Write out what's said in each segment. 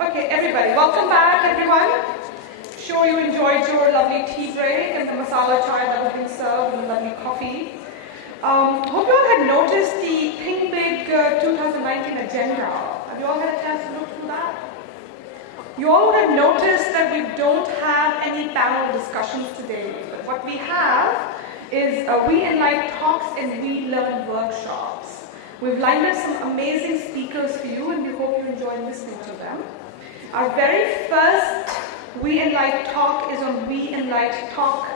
Okay, everybody, welcome back, everyone. Sure you enjoyed your lovely tea break and the masala chai that was being served and the lovely coffee. Hope you all had noticed the Think Big 2019 agenda. Have you all had a chance to look through that? You all would have noticed that we don't have any panel discussions today. But what we have is We Enlight talks and We Learn workshops. We've lined up some amazing speakers for you and we hope you enjoy listening to them. Our very first We Enlight talk is on We Enlight Talk,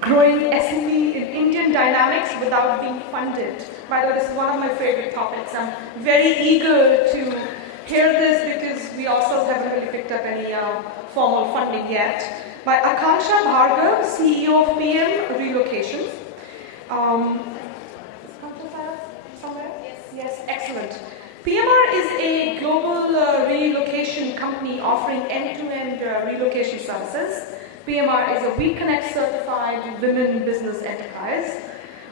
growing SME in Indian dynamics without being funded. By the way, this is one of my favorite topics. I'm very eager to hear this because we also haven't really picked up any formal funding yet. By Akanksha Bhargav, CEO of PM Relocation. Yes, excellent. PMR is a global relocation company offering end-to-end relocation services. PMR is a WeConnect certified women business enterprise.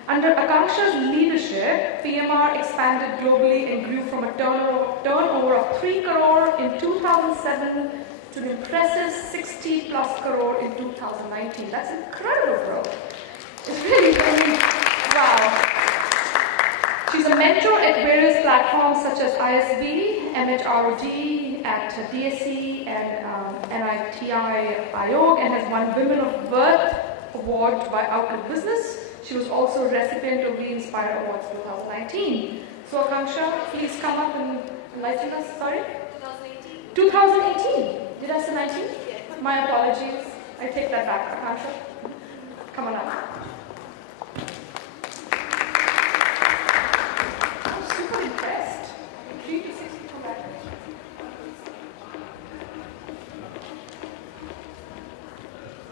Under Akanksha's leadership, PMR expanded globally and grew from a turnover of 3 crore in 2007 to an impressive 60 plus crore in 2019. That's incredible growth. It's really, wow. She's a mentor at various platforms such as ISB, MHROD, at DSC and NITI Ayog, and has won Women of Worth Award by Outlook Business. She was also a recipient of We Inspire Awards 2019. So Akanksha, please come up and enlighten us. Sorry? 2018. 2018. Did I say 19? Yes. My apologies. I take that back, Akanksha. Come on up.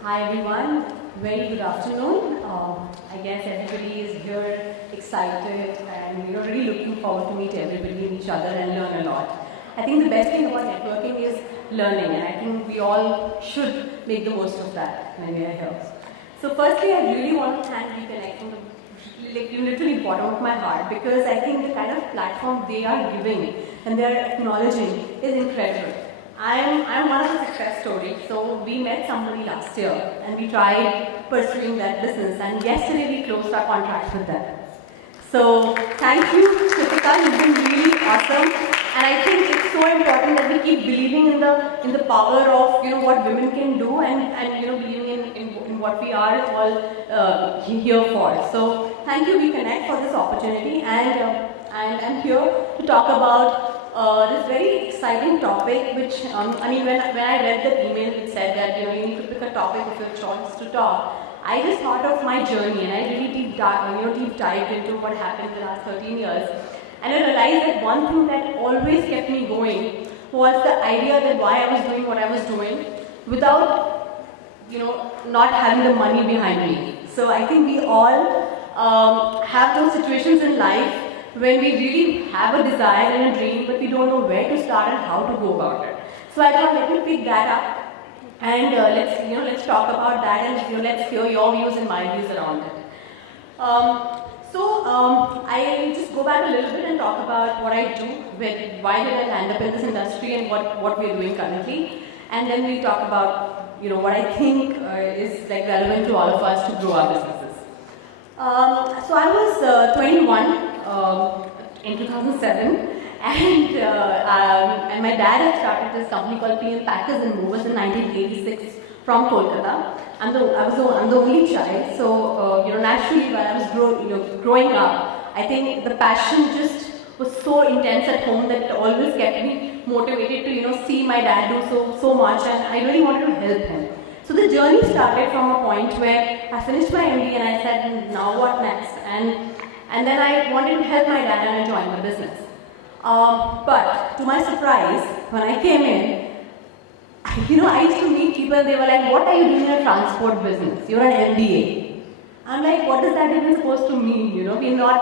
Hi everyone, very good afternoon. I guess everybody is here excited and really looking forward to meet everybody and each other and learn a lot. I think the best thing about networking is learning, and I think we all should make the most of that when we are here. So firstly, I really want to thank WeConnect from the literally bottom of my heart, because I think the kind of platform they are giving and they are acknowledging is incredible. I'm one of the success stories. So we met somebody last year and we tried pursuing that business, and yesterday we closed our contract with them. So thank you, Kritika, you've been really awesome. And I think it's so important that we keep believing in the power of what women can do, and believing in what we are all here for. So thank you, WeConnect, for this opportunity, and I'm here to talk about this very exciting topic, which, when I read the email, it said that you need to pick a topic of your choice to talk. I just thought of my journey, and I really deep dived into what happened in the last 13 years. And I realized that one thing that always kept me going was the idea that why I was doing what I was doing without, not having the money behind me. So I think we all have those situations in life when we really have a desire and a dream, but we don't know where to start and how to go about it. So I thought, let me pick that up, and let's talk about that, and let's hear your views and my views around it. I just go back a little bit and talk about what I do, why did I land up in this industry, and what we're doing currently, and then we'll talk about what I think is relevant to all of us to grow our businesses. So I was 21 in 2007, and my dad had started this company called PM Packers and Movers in 1986 from Kolkata. I'm the only child, so naturally when I was growing up, I think the passion just was so intense at home that it always kept me motivated to see my dad do so much, and I really wanted to help him. So the journey started from a point where I finished my MD and I said, now what next? And then I wanted to help my dad and I joined the business. But to my surprise, when I came in, I used to meet people, they were like, what are you doing in a transport business? You're an MBA. I'm like, what is that even supposed to mean? We're not,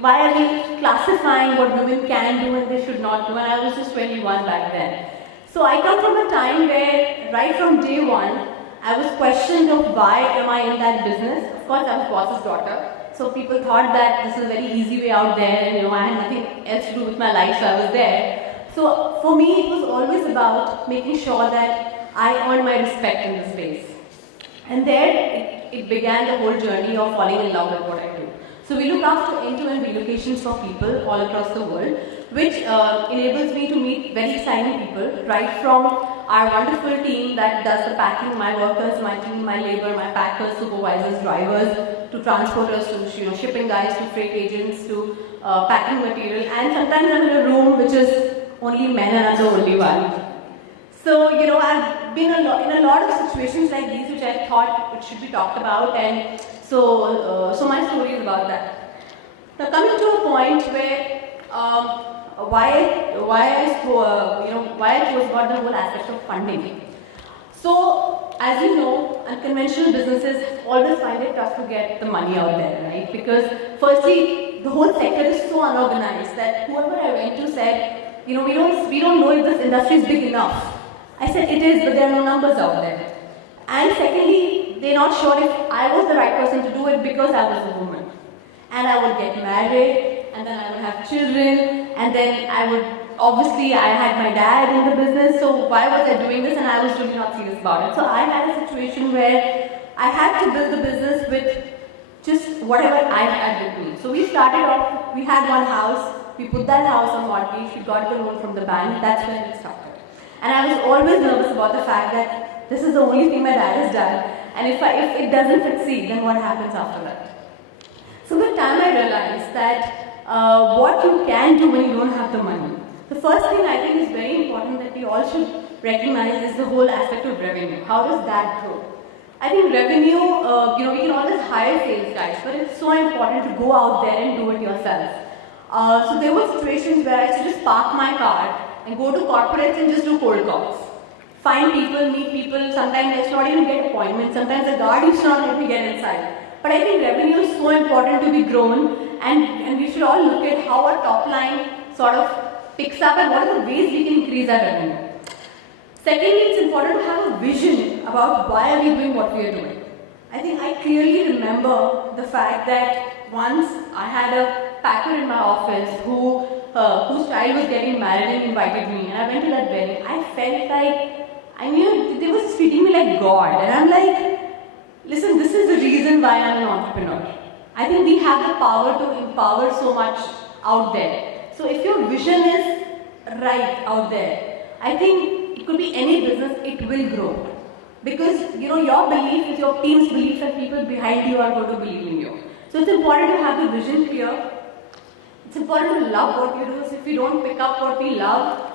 why are we classifying what women can do and they should not do? And I was just 21 back then. So I come from a time where, right from day one, I was questioned of why am I in that business. Of course, I was boss's daughter. So people thought that this is a very easy way out there, and I had nothing else to do with my life, so I was there. So for me, it was always about making sure that I earned my respect in the space. And there, it began the whole journey of falling in love with what I do. So we look after end-to-end relocations for people all across the world, which enables me to meet very exciting people, right from our wonderful team that does the packing, my workers, my team, my labor, my packers, supervisors, drivers, to transporters, to shipping guys, to freight agents, to packing material, and sometimes I'm in a room which is only men and I'm the only one. So, I've been in a lot of situations like these which I thought it should be talked about, and so my story is about that. Now, coming to a point where why I chose about the whole aspect of funding. So, as you know, unconventional businesses always find it tough to get the money out there, right? Because firstly, the whole sector is so unorganized that whoever I went to said, we don't know if this industry is big enough. I said it is, but there are no numbers out there. And secondly, they're not sure if I was the right person to do it because I was a woman. And I would get married, and then I would have children, and then obviously I had my dad in the business, so why was I doing this? And I was really not serious about it. So I had a situation where I had to build the business with just whatever I had with me. So we started off, we had one house, we put that house on mortgage, we got the loan from the bank, that's when it started. And I was always nervous about the fact that this is the only thing my dad has done, and if it doesn't succeed, then what happens after that? So with time I realized that what you can do when you don't have the money. The first thing I think is very important that we all should recognize is the whole aspect of revenue. How does that grow? I think revenue, we can always hire sales guys, but it's so important to go out there and do it yourself. So there were situations where I used to just park my car and go to corporates and just do cold calls. Find people, meet people, sometimes I used to not even get appointments, sometimes the guard used to not let me get inside. But I think revenue is so important to be grown, and we should all look at how our top line sort of picks up and what are the ways we can increase our revenue. Secondly, it's important to have a vision about why are we doing what we are doing. I think I clearly remember the fact that once I had a packer in my office whose child was getting married and invited me, and I went to that wedding. I felt like, they were just treating me like God, and I'm like, listen, this is the reason why I'm an entrepreneur. I think we have the power to empower so much out there. So if your vision is right out there, I think it could be any business, it will grow. Because your belief is your team's belief, and people behind you are going to believe in you. So it's important to have the vision clear. It's important to love what you do. So if you don't pick up what we love,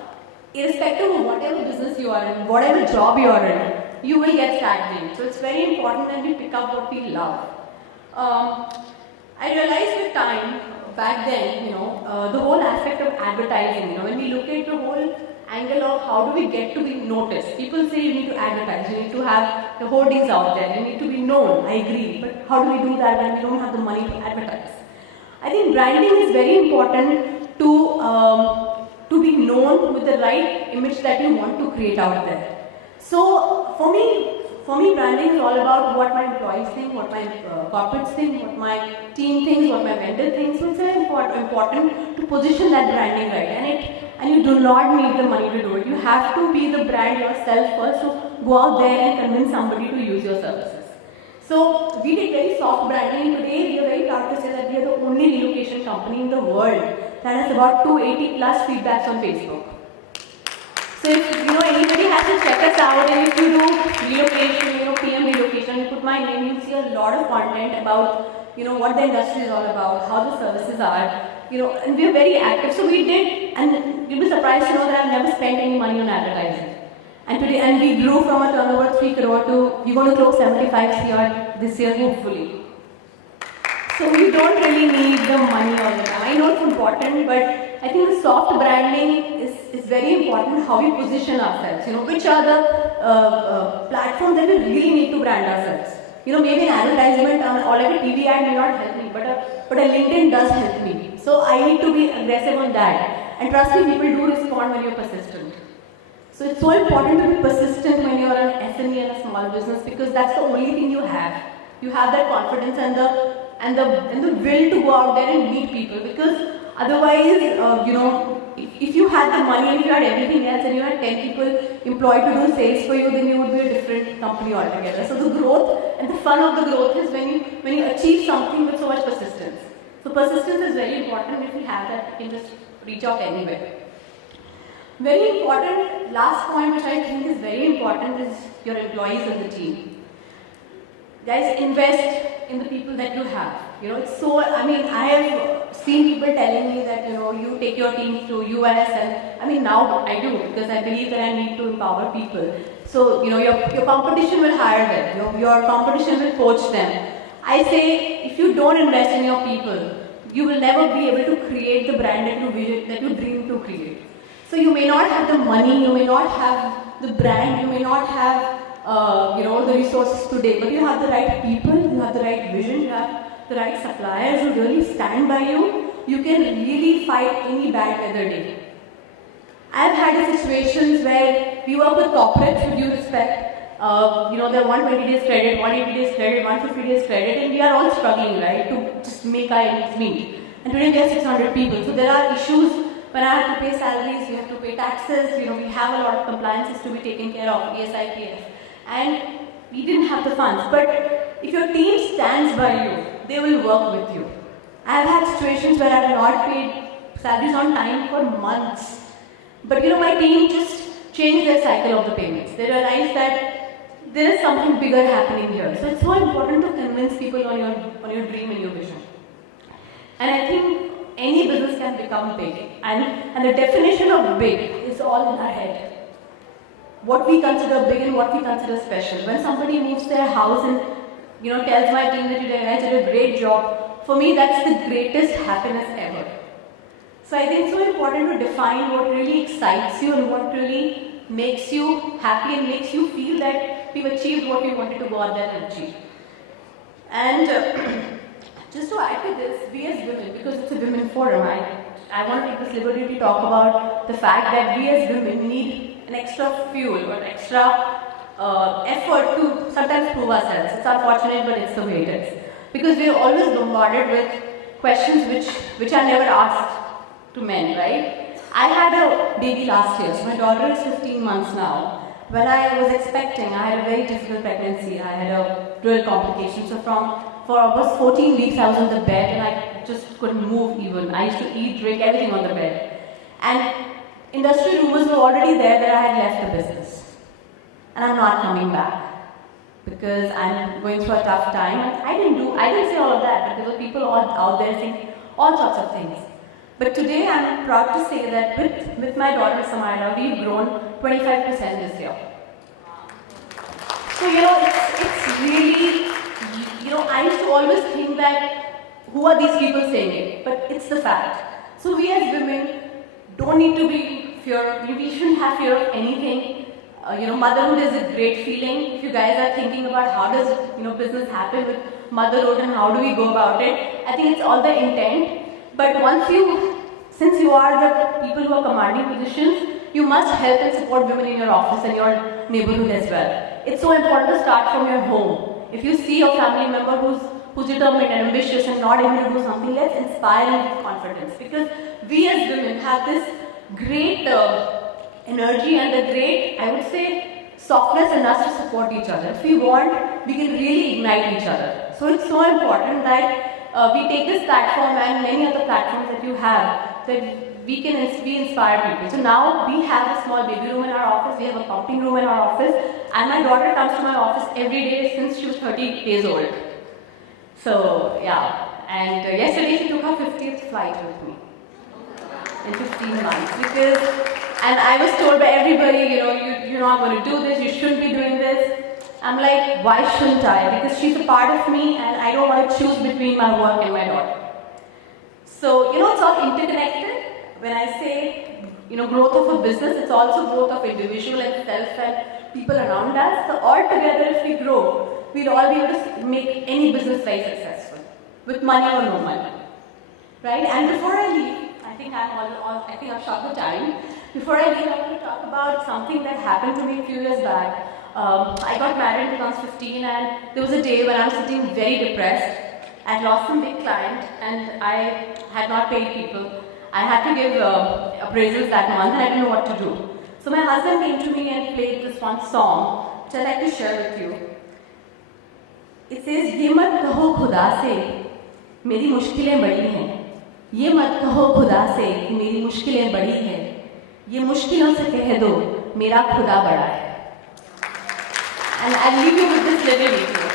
irrespective of whatever business you are in, whatever job you are in, you will get stagnant. So it's very important that we pick up what we love. I realized with time, back then, the whole aspect of advertising, when we look at the whole angle of how do we get to be noticed. People say you need to advertise, you need to have the hoardings out there, you need to be known, I agree. But how do we do that when we don't have the money to advertise? I think branding is very important to be known with the right image that you want to create out there. So for me branding is all about what my employees think, what my corporates think, what my team thinks, what my vendor thinks. So it's very important to position that branding right. And you do not need the money to do it. You have to be the brand yourself first to go out there and convince somebody to use your services. So we did very soft branding. Today we are very proud to say that we are the only relocation company in the world that has about 280 plus feedbacks on Facebook. So if anybody has to check us out, and if you do relocation, PM relocation, you put my name, you'll see a lot of content about what the industry is all about, how the services are, and we are very active. So we did, and you'll be surprised to know that I've never spent any money on advertising. And we grew from a turnover 3 crore to, we're going to close 75 crore this year, hopefully. So we don't really need the money all the time. I know it's important, but I think the soft branding is very important, how we position ourselves. Which are the platforms that we really need to brand ourselves. Maybe an advertisement or like a TV ad may not help me, but a LinkedIn does help me. So I need to be aggressive on that. And trust me, people do respond when you're persistent. So it's so important to be persistent when you're an SME and a small business, because that's the only thing you have. You have that confidence and the will to go out there and meet people, because Otherwise, if you had the money and if you had everything else and you had 10 people employed to do sales for you, then you would be a different company altogether. So the growth and the fun of the growth is when you achieve something with so much persistence. So persistence is very important. If we have that, we can just reach out anywhere. Very important, last point which I think is very important is your employees and the team. Guys, invest in the people that you have. It's so, I have seen people telling me that, you take your team to US and, now I do because I believe that I need to empower people. So, your competition will hire them, your competition will coach them. I say, if you don't invest in your people, you will never be able to create the brand that you dream to create. So you may not have the money, you may not have the brand, you may not have the resources today, but you have the right people, you have the right vision, you have the right suppliers who really stand by you. You can really fight any bad weather day. I've had situations where we work with corporates with due respect. There are 120 days credit, 180 days credit, 150 days credit, and we are all struggling, right, to just make our ends meet. And today we have 600 people, so there are issues. When I have to pay salaries, we have to pay taxes, we have a lot of compliances to be taken care of, ESI, PF. And we didn't have the funds. But if your team stands by you, they will work with you. I have had situations where I have not paid salaries on time for months. But my team just changed their cycle of the payments. They realized that there is something bigger happening here. So it's so important to convince people on your dream and your vision. And I think any business can become big. And the definition of big is all in our head. What we consider big and what we consider special. When somebody moves their house and tells my team that you guys did a great job, for me that's the greatest happiness ever. So I think it's so important to define what really excites you and what really makes you happy and makes you feel that we've achieved what we wanted to go out there and achieve. And just to add to this, we as women, because it's a women forum, I want to take this liberty to talk about the fact that we as women need an extra fuel or an extra effort to sometimes prove ourselves. It's unfortunate, but it's the way it is. Because we are always bombarded with questions which are never asked to men, right? I had a baby last year, so my daughter is 15 months now. When I was expecting, I had a very difficult pregnancy. I had a real complication. So for almost 14 weeks, I was on the bed and I just couldn't move even. I used to eat, drink, everything on the bed. And industry rumors were already there that I had left the business. And I'm not coming back because I'm going through a tough time. I didn't say all of that, but there were people out there saying all sorts of things. But today I'm proud to say that with my daughter Samara, we've grown 25% this year. So it's really, I used to always think that who are these people saying it? But it's the fact. So we as women don't need to be fear. We shouldn't have fear of anything. Motherhood is a great feeling. If you guys are thinking about how does business happen with motherhood and how do we go about it, I think it's all the intent. But since you are the people who are commanding positions, you must help and support women in your office and your neighborhood as well. It's so important to start from your home. If you see a family member who's determined and ambitious and not able to do something, let's inspire them with confidence. Because we as women have this great energy and the great, I would say, softness in us to support each other. If we want, we can really ignite each other. So it's so important that we take this platform and many other platforms that you have, that we inspire people. So now we have a small baby room in our office, we have a counting room in our office, and my daughter comes to my office every day since she was 30 days old. So yeah, and yesterday she took her 50th flight with me in 15 months and I was told by everybody, you're not going to do this, you shouldn't be doing this. I'm like, why shouldn't I? Because she's a part of me and I don't want to choose between my work and my daughter. So, it's all interconnected. When I say, growth of a business, it's also growth of individual and self and people around us. So all together, if we grow, we'll all be able to make any business very successful, with money or no money. Right? And before I leave, I think I've shot the time. Before I leave, I want to talk about something that happened to me a few years back. I got married when I was 15 and there was a day when I was sitting very depressed I'd lost some big client and I had not paid people. I had to give appraisals that month and I didn't know what to do. So my husband came to me and played this one song which I'd like to share with you. It says, ये मत कहो खुदा से मेरी मुश्किलें बड़ी हैं, ये मत कहो खुदा से कि मेरी मुश्किलें बड़ी हैं, ये मुश्किलों से कह दो मेरा खुदा बड़ा है. And I'll leave you with this little video.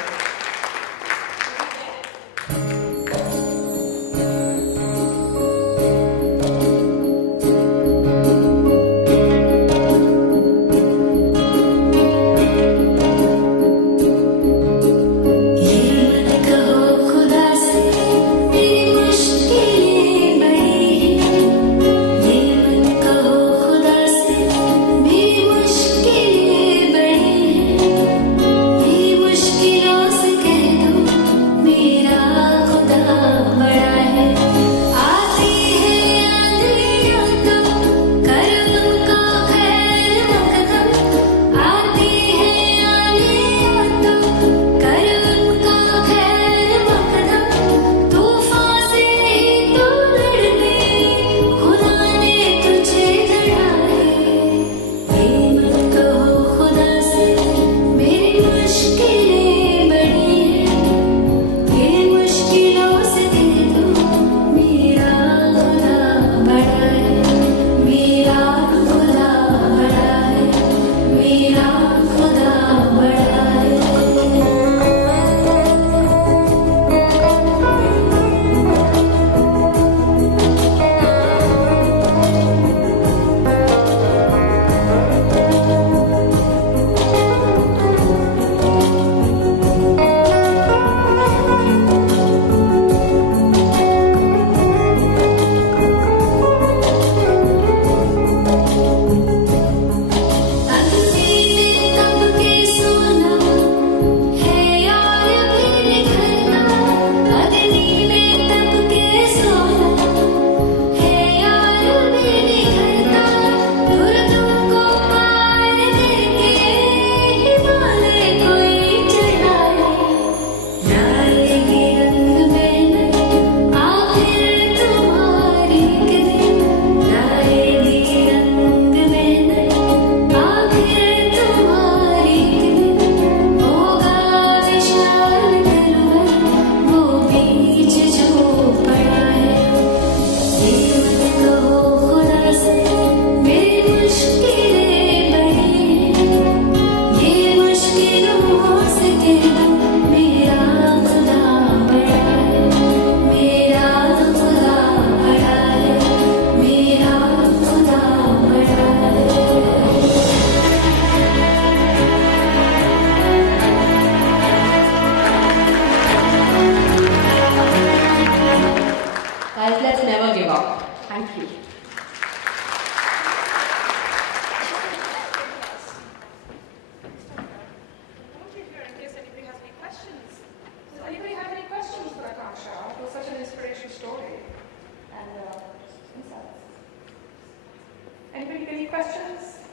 Anybody, any questions?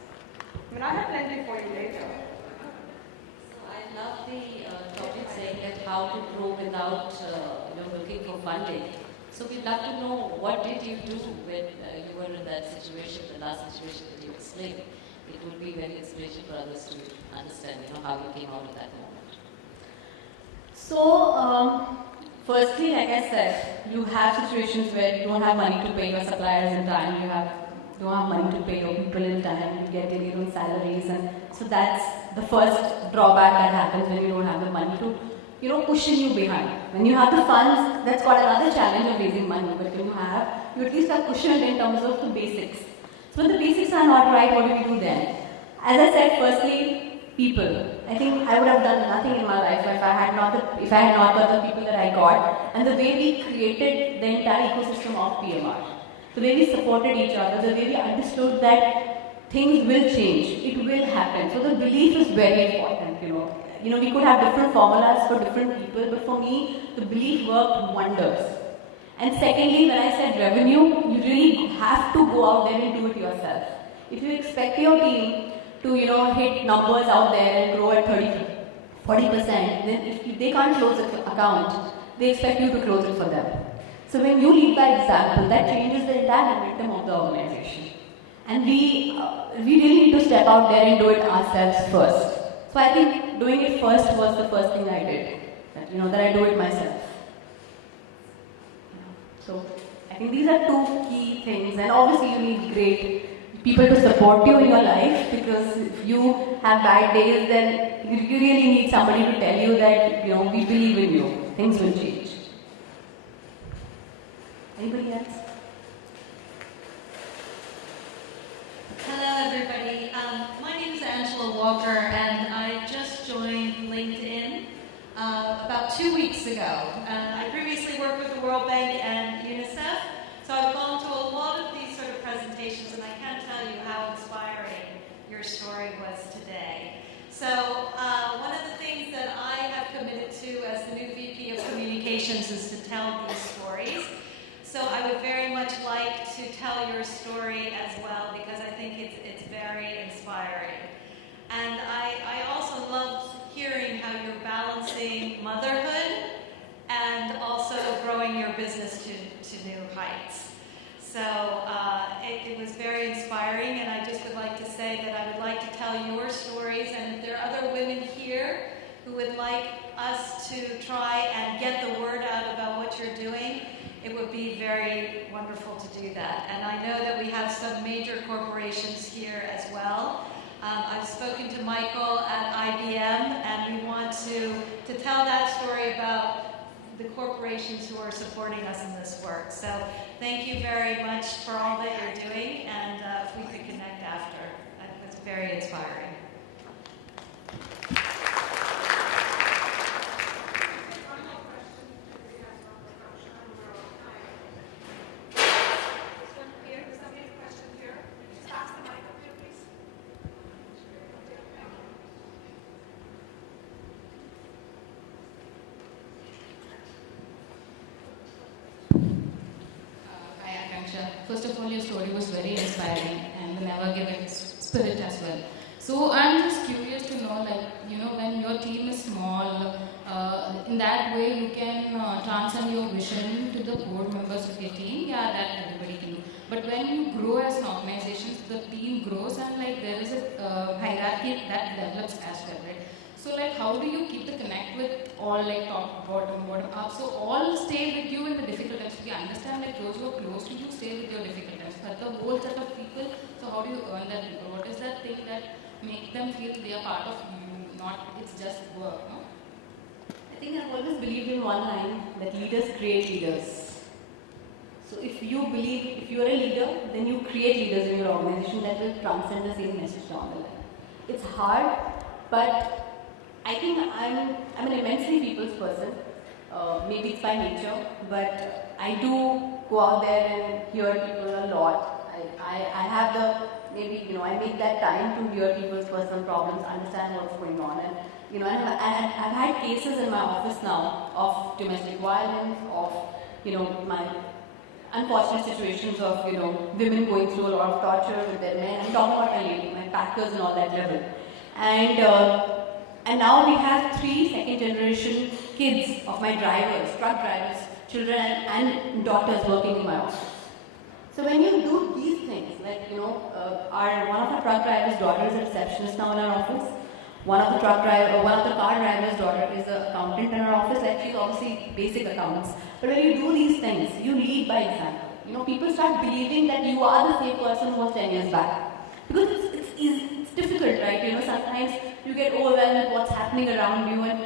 I mean, I have plenty for you later. I love the topic saying that how to grow without looking for funding. So we'd love to know what did you do when you were in that situation, the last situation that you explained. It would be very inspirational for others to understand, how you came out of that moment. So, firstly, like I said, you have situations where you don't have money to pay your suppliers in time, don't have money to pay your people in time, you get delayed on salaries, and so that's the first drawback that happens when you don't have the money to, cushion you behind. When you have the funds, that's got another challenge of raising money, but when you at least are cushioned in terms of the basics. So when the basics are not right, what do we do then? As I said, firstly, people. I think I would have done nothing in my life if I had not got the people that I got, and the way we created the entire ecosystem of PMR. The way we supported each other, the way we understood that things will change, it will happen. So the belief is very important, we could have different formulas for different people, but for me, the belief worked wonders. And secondly, when I said revenue, you really have to go out there and do it yourself. If you expect your team to, hit numbers out there and grow at 30, 40%, then if they can't close the account, they expect you to close it for them. So when you lead by example, that changes the entire momentum of the organization. And we really need to step out there and do it ourselves first. So I think doing it first was the first thing I did. That I do it myself. So I think these are two key things, and obviously you need great people to support you in your life, because if you have bad days, then you really need somebody to tell you that we believe in you. Things will change. Anybody else? Hello, everybody. My name is Angela Walker, and I just joined LinkedIn about 2 weeks ago. I previously worked with the World Bank and UNICEF, so I've gone to a lot of these sort of presentations, and I can't tell you how inspiring your story was today. So one of the things that I have committed to as the new VP of Communications is to tell these stories. So I would very much like to tell your story as well, because I think it's very inspiring. And I also love hearing how you're balancing motherhood and also growing your business to new heights. So it was very inspiring, and I just would like to say that I would like to tell your stories, and if there are other women here who would like us to try and get the word out about what you're doing, it would be very wonderful to do that. And I know that we have some major corporations here as well. I've spoken to Michael at IBM, and we want to tell that story about the corporations who are supporting us in this work. So thank you very much for all that you're doing, and if we could connect after, that's very inspiring. First of all, your story was very inspiring, and the never give up spirit as well. So I'm just curious to know, when your team is small, in that way you can transcend your vision to the board members of your team. Yeah, that everybody can do. But when you grow as an organization, the team grows, and there is a hierarchy that develops as well, right? So how do you keep the connect with all top, bottom up? So all stay with you in the difficult times. We understand those who are close to you stay with your difficult times. But the whole set of people, so how do you earn that people? What is that thing that makes them feel they are part of you, not it's just work, no? I think I've always believed in one line, that leaders create leaders. So if you are a leader, then you create leaders in your organization that will transcend the same message down the line. It's hard, but I think I'm an immensely people's person. Maybe it's by nature, but I do go out there and hear people a lot. I have I make that time to hear people's personal problems, understand what's going on, and I've had cases in my office now of domestic violence, of my unfortunate situations of women going through a lot of torture with their men. I'm talking about my packers and all that level, and now we have 3 second-generation kids of my drivers, truck drivers, children and daughters working in my office. So when you do these things, one of the truck drivers' daughter is a receptionist now in our office. One of the car drivers' daughter is an accountant in our office. She's obviously basic accounts. But when you do these things, you lead by example. People start believing that you are the same person who was 10 years back. Because it's difficult, right? Sometimes you get overwhelmed with what's happening around you, and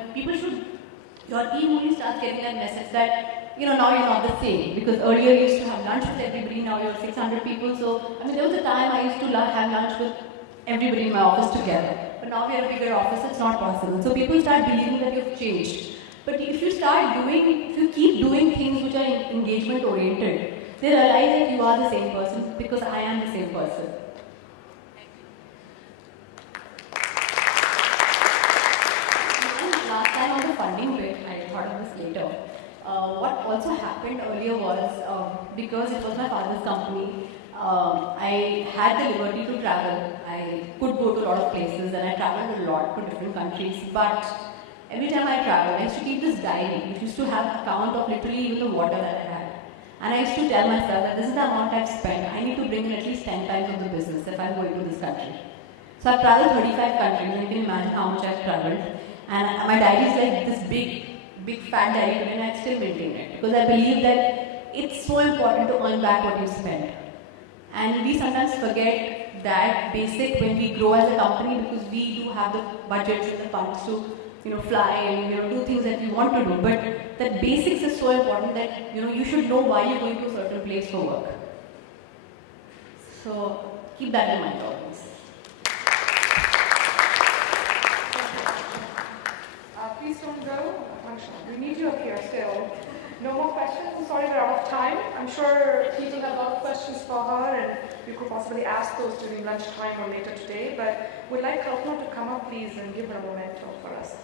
your team only starts getting that message that, now you're not the same. Because earlier you used to have lunch with everybody, now you're 600 people. So, there was a time I used to have lunch with everybody in my office together. But now we have a bigger office, it's not possible. So people start believing that you've changed. But if you keep doing things which are engagement oriented, they realize that you are the same person, because I am the same person. Last time on the funding bit, I thought of this later. What also happened earlier was, because it was my father's company, I had the liberty to travel. I could go to a lot of places, and I traveled a lot to different countries. But every time I traveled, I used to keep this diary, which used to have account of literally even the water that I had. And I used to tell myself that this is the amount I've spent. I need to bring in at least 10 times of the business if I'm going to this country. So I've traveled 35 countries, and you can imagine how much I've traveled. And my diary is like this big fat diary today, and I still maintain it. Because I believe that it's so important to earn back what you spend. And we sometimes forget that basic when we grow as a company, because we do have the budgets and the funds to fly and do things that we want to do. But that basics is so important that you should know why you're going to a certain place for work. So keep that in mind always. Please don't go. We need you up here still. No more questions? I'm sorry we're out of time. I'm sure people have a lot of questions for her, and we could possibly ask those during lunchtime or later today. But we'd like Kalpana to come up, please, and give her a memento for us.